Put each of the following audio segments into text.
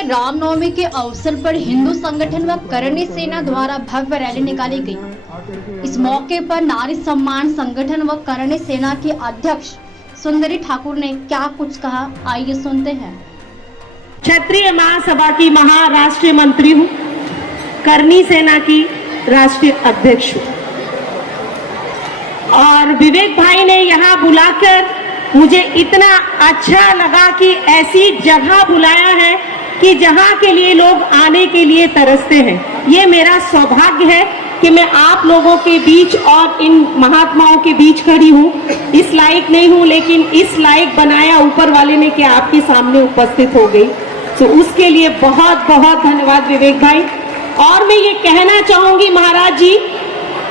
में रामनवमी के अवसर पर हिंदू संगठन व करणी सेना द्वारा भव्य रैली निकाली गई। इस मौके पर नारी सम्मान संगठन व करणी सेना की अध्यक्ष सुंदरी ठाकुर ने क्या कुछ कहा, आइए सुनते हैं। क्षत्रिय महासभा की महाराष्ट्रीय मंत्री हूँ, करणी सेना की राष्ट्रीय अध्यक्ष हूँ और विवेक भाई ने यहाँ बुलाकर मुझे इतना अच्छा लगा कि ऐसी जगह बुलाया है कि जहाँ के लिए लोग आने के लिए तरसते हैं। ये मेरा सौभाग्य है कि मैं आप लोगों के बीच और इन महात्माओं के बीच खड़ी हूँ। इस लायक नहीं हूँ, लेकिन इस लायक बनाया ऊपर वाले ने कि आपके सामने उपस्थित हो गई। तो उसके लिए बहुत बहुत धन्यवाद विवेक भाई। और मैं ये कहना चाहूंगी महाराज जी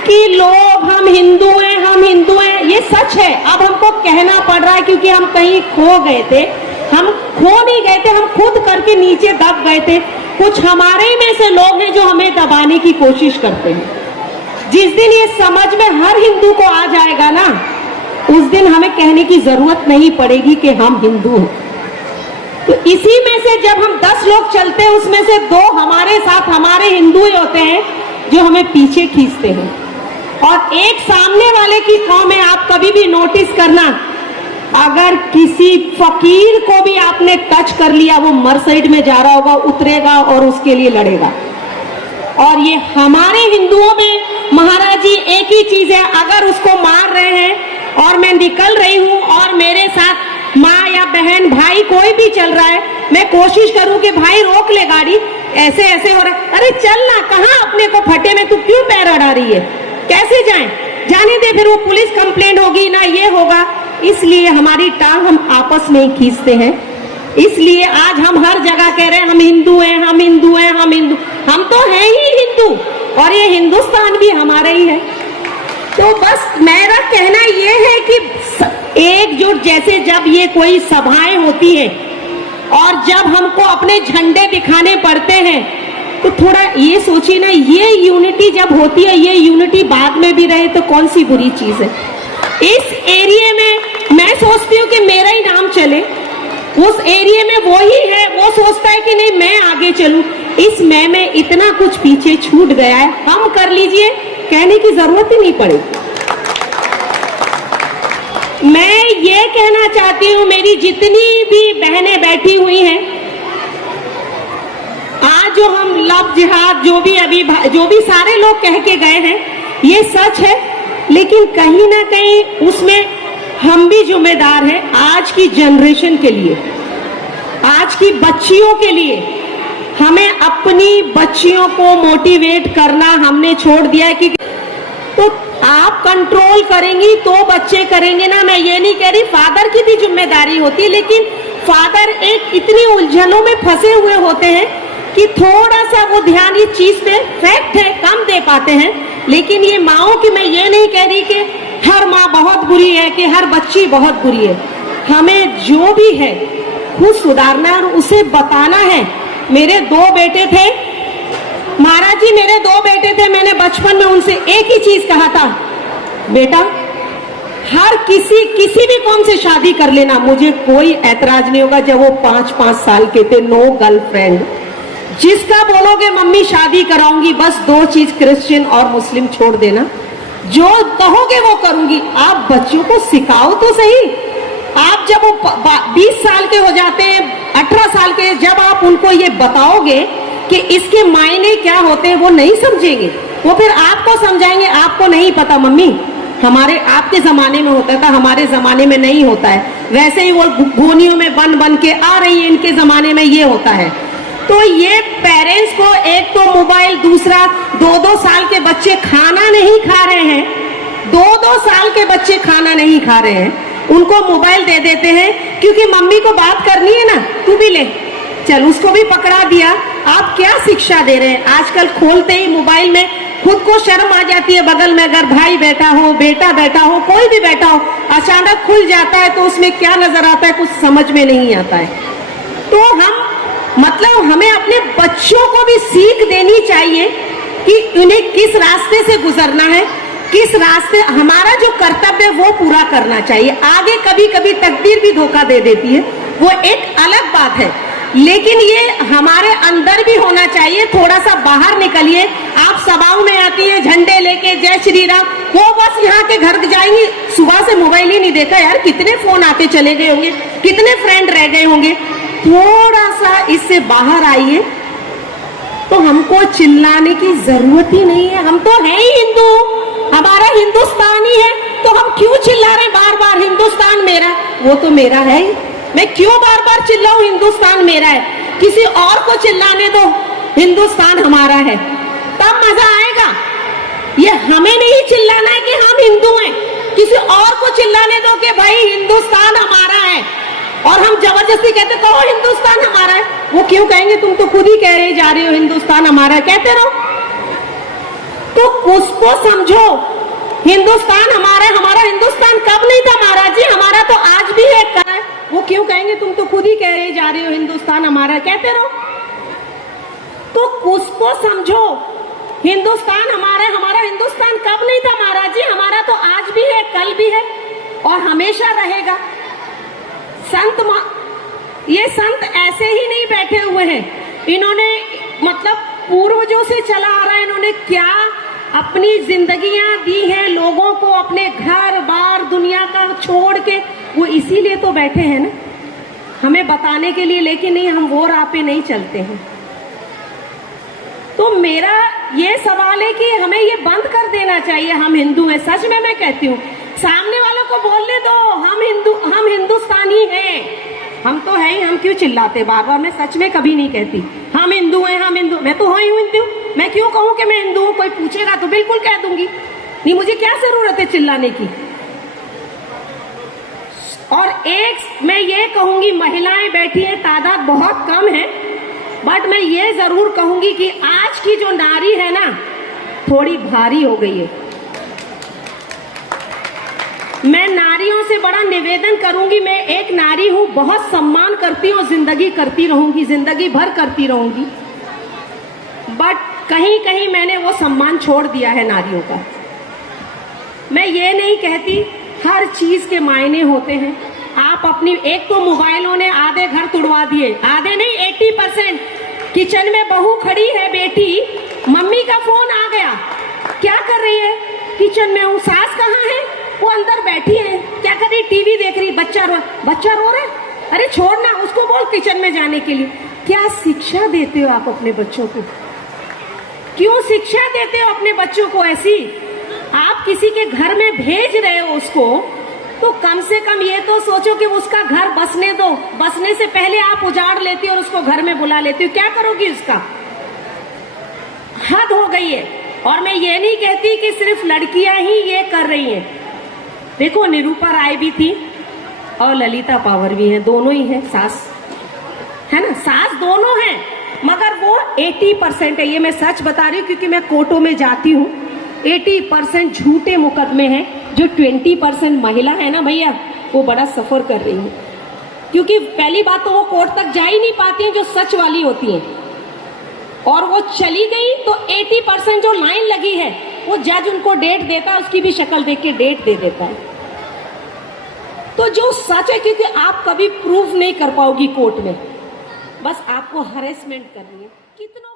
कि लोग हम हिंदू हैं, ये सच है। अब हमको कहना पड़ रहा है क्योंकि हम कहीं खो गए थे। हम खो नहीं गए थे, हम खुद करके नीचे दब गए थे। कुछ हमारे में से लोग हैं जो हमें दबाने की कोशिश करते हैं। जिस दिन ये समझ में हर हिंदू को आ जाएगा ना, उस दिन हमें कहने की जरूरत नहीं पड़ेगी कि हम हिंदू हैं। तो इसी में से जब हम 10 लोग चलते हैं, उसमें से 2 हमारे साथ हमारे हिंदू ही होते हैं जो हमें पीछे खींचते हैं। और एक सामने वाले की कौम है। आप कभी भी नोटिस करना, अगर किसी फकीर को भी आपने टच कर लिया, वो मरसाइड में जा रहा होगा, उतरेगा और उसके लिए लड़ेगा। और ये हमारे हिंदुओं में महाराज जी एक ही चीज है, अगर उसको मार रहे हैं और मैं निकल रही हूं और मेरे साथ माँ या बहन भाई कोई भी चल रहा है, मैं कोशिश करूं कि भाई रोक ले गाड़ी, ऐसे ऐसे हो रहा है, अरे चल ना, कहाँ अपने को फटे में तू क्यों पैर अड़ा रही है, कैसे जाएं, जाने दे, फिर वो पुलिस कंप्लेंट होगी ना, ये होगा। इसलिए हमारी टांग हम आपस में ही खींचते हैं। इसलिए आज हम हर जगह कह रहे हैं हम हिंदू हैं, हम हिंदू हैं, हम हिंदू, हम तो हैं ही हिंदू और ये हिंदुस्तान भी हमारा ही है। तो बस मेरा कहना ये है कि एकजुट, जैसे जब ये कोई सभाएं होती हैं और जब हमको अपने झंडे दिखाने पड़ते हैं, तो थोड़ा ये सोचिए ना, ये यूनिटी जब होती है, ये यूनिटी बाद में भी रहे तो कौन सी बुरी चीज है। इस एरिया में मैं सोचती हूँ कि मेरा ही नाम चले, उस एरिया में वो ही है, वो सोचता है कि नहीं मैं आगे चलूं। इस में इतना कुछ पीछे छूट गया है, हम कर लीजिए, कहने की जरूरत ही नहीं पड़ेगी। मैं ये कहना चाहती हूँ, मेरी जितनी भी बहनें बैठी हुई हैं, आज जो हम लव जिहाद जो भी सारे लोग कह के गए हैं, ये सच है, लेकिन कहीं ना कहीं उसमें हम भी जिम्मेदार हैं। आज की जनरेशन के लिए, आज की बच्चियों के लिए हमें अपनी बच्चियों को मोटिवेट करना हमने छोड़ दिया है कि तो आप कंट्रोल करेंगी तो बच्चे करेंगे ना। मैं ये नहीं कह रही, फादर की भी जिम्मेदारी होती है, लेकिन फादर एक इतनी उलझनों में फंसे हुए होते हैं कि थोड़ा सा वो ध्यान इस चीज पे फैक्ट है कम दे पाते हैं। लेकिन ये माओ की मैं ये नहीं कह रही कि हर माँ बहुत बुरी है, कि हर बच्ची बहुत बुरी है। हमें जो भी है खुद सुधारना और उसे बताना है। मेरे 2 बेटे थे महाराज जी, मेरे 2 बेटे थे, मैंने बचपन में उनसे एक ही चीज कहा था, बेटा हर किसी भी कौम से शादी कर लेना, मुझे कोई ऐतराज नहीं होगा। जब वो 5-5 साल के थे, नो गर्लफ्रेंड, जिसका बोलोगे मम्मी शादी कराऊंगी, बस 2 चीज क्रिश्चियन और मुस्लिम छोड़ देना, जो कहोगे वो करूंगी। आप बच्चों को सिखाओ तो सही। आप जब वो 20 साल के हो जाते हैं, 18 साल के, जब आप उनको ये बताओगे कि इसके मायने क्या होते हैं, वो नहीं समझेंगे। वो फिर आपको समझाएंगे, आपको नहीं पता मम्मी, हमारे आपके जमाने में होता था, हमारे जमाने में नहीं होता है। वैसे ही वो गोनियों में बन के आ रही है, इनके जमाने में ये होता है। तो ये पेरेंट्स को एक तो मोबाइल, दूसरा 2-2 साल के बच्चे खाना नहीं खा रहे हैं, 2-2 साल के बच्चे खाना नहीं खा रहे हैं, उनको मोबाइल दे देते हैं क्योंकि मम्मी को बात करनी है ना, तू भी ले, चल उसको भी पकड़ा दिया। आप क्या शिक्षा दे रहे हैं? आजकल खोलते ही मोबाइल में खुद को शर्म आ जाती है, बगल में अगर भाई बैठा हो, बेटा बैठा हो, कोई भी बैठा हो, अचानक खुल जाता है तो उसमें क्या नजर आता है कुछ समझ में नहीं आता है। तो हमें अपने बच्चों को भी सीख देनी चाहिए कि उन्हें किस रास्ते से गुजरना है, किस रास्ते, हमारा जो कर्तव्य है वो पूरा करना चाहिए। आगे कभी कभी तकदीर भी धोखा दे देती है, वो एक अलग बात है। लेकिन ये हमारे अंदर भी होना चाहिए। थोड़ा सा बाहर निकलिए। आप सभाओं में आती है झंडे लेके, जय श्री राम, वो बस यहाँ के घर जाएंगी, सुबह से मोबाइल ही नहीं देखा। यार कितने फोन आते चले गए होंगे, कितने फ्रेंड रह गए होंगे। थोड़ा सा इससे बाहर आइए। तो हमको चिल्लाने की जरूरत ही नहीं है, हम तो है ही हिंदू, हमारा हिंदुस्तान ही है, तो हम क्यों चिल्ला रहे बार बार हिंदुस्तान मेरा? वो तो मेरा है ही, मैं क्यों बार बार चिल्लाऊं हिंदुस्तान मेरा है? किसी और को चिल्लाने दो हिंदुस्तान हमारा है, तब मजा आएगा। ये हमें नहीं चिल्लाना है कि हम हिंदू हैं, किसी और को चिल्लाने दो कि भाई हिंदुस्तान हमारा है, और हम जबरदस्ती कहते कहो हिंदुस्तान हमारा है। वो क्यों कहेंगे? तुम तो खुद ही कह रहे जा रहे हो हिंदुस्तान हमारा है, कहते रहो। तो उसको समझो, हिंदुस्तान हमारा है। हमारा हिंदुस्तान कब नहीं था महाराज जी? हमारा तो आज भी है, कहा है। वो क्यों कहेंगे? तुम तो खुद ही कह रहे जा रहे हो हिंदुस्तान हमारा है, कहते रहो। तो उसको समझो, हिंदुस्तान हमारा है। हमारा हिंदुस्तान कब नहीं था महाराज जी? हमारा तो आज भी है, कल भी है और हमेशा रहेगा। ये संत ऐसे ही नहीं बैठे हुए हैं, इन्होंने मतलब पूर्वजों से चला आ रहा है। इन्होंने क्या अपनी जिंदगियां दी हैं लोगों को, अपने घर बार दुनिया का छोड़ के, वो इसीलिए तो बैठे हैं ना, हमें बताने के लिए। लेकिन नहीं, हम वो राह पे नहीं चलते हैं। तो मेरा ये सवाल है कि हमें ये बंद कर देना चाहिए। हम हिंदू हैं, सच में मैं कहती हूँ, सामने वालों को बोलने दो हम हिंदुस्तानी हैं। हम तो है ही, हम क्यों चिल्लाते बार बार? मैं सच में कभी नहीं कहती हम हिंदू हैं, हम हिंदू। मैं तो हूँ हिंदू, मैं क्यों कहूँ कि मैं हिंदू हूँ? कोई पूछेगा तो बिल्कुल कह दूंगी, नहीं मुझे क्या जरूरत है चिल्लाने की। और एक मैं ये कहूंगी, महिलाएं बैठी है, तादाद बहुत कम है, बट मैं ये जरूर कहूंगी कि आज की जो नारी है ना, थोड़ी भारी हो गई है। मैं नारियों से बड़ा निवेदन करूंगी, मैं एक नारी हूं, बहुत सम्मान करती हूं, जिंदगी करती रहूंगी, जिंदगी भर करती रहूंगी, बट कहीं कहीं मैंने वो सम्मान छोड़ दिया है नारियों का। मैं ये नहीं कहती हर चीज के मायने होते हैं। आप अपनी, एक तो मोबाइलों ने आधे घर तुड़वा दिए, आधे नहीं 80%। किचन में बहू खड़ी है, बेटी, मम्मी का फोन आ गया, क्या कर रही है? किचन में हूँ। सास कहाँ है? वो अंदर बैठी है, क्या कर रही? टीवी देख रही। बच्चा रो रहा है, अरे छोड़ना उसको, बोल किचन में जाने के लिए। क्या शिक्षा देते हो आप अपने बच्चों को? क्यों शिक्षा देते हो अपने बच्चों को ऐसी? आप किसी के घर में भेज रहे हो उसको, तो कम से कम ये तो सोचो कि उसका घर बसने दो। बसने से पहले आप उजाड़ लेती हो और उसको घर में बुला लेती हो, क्या करोगी उसका? हद हो गई है। और मैं ये नहीं कहती कि सिर्फ लड़कियां ही ये कर रही हैं। देखो, निरूपा राय भी थी और ललिता पावर भी है, दोनों ही है, सास है ना, सास दोनों हैं, मगर वो 80% है। ये मैं सच बता रही हूँ क्योंकि मैं कोर्टों में जाती हूँ। 80% झूठे मुकदमे हैं, जो 20% महिला है ना भैया, वो बड़ा सफर कर रही है। क्योंकि पहली बात तो वो कोर्ट तक जा ही नहीं पाती हैं जो सच वाली होती हैं, और वो चली गई तो 80% जो लाइन लगी है, वो जज उनको डेट देता है, उसकी भी शक्ल देख के डेट दे देता है। तो जो सच है, क्योंकि आप कभी प्रूफ नहीं कर पाओगी कोर्ट में, बस आपको हरेसमेंट करनी है। कितनों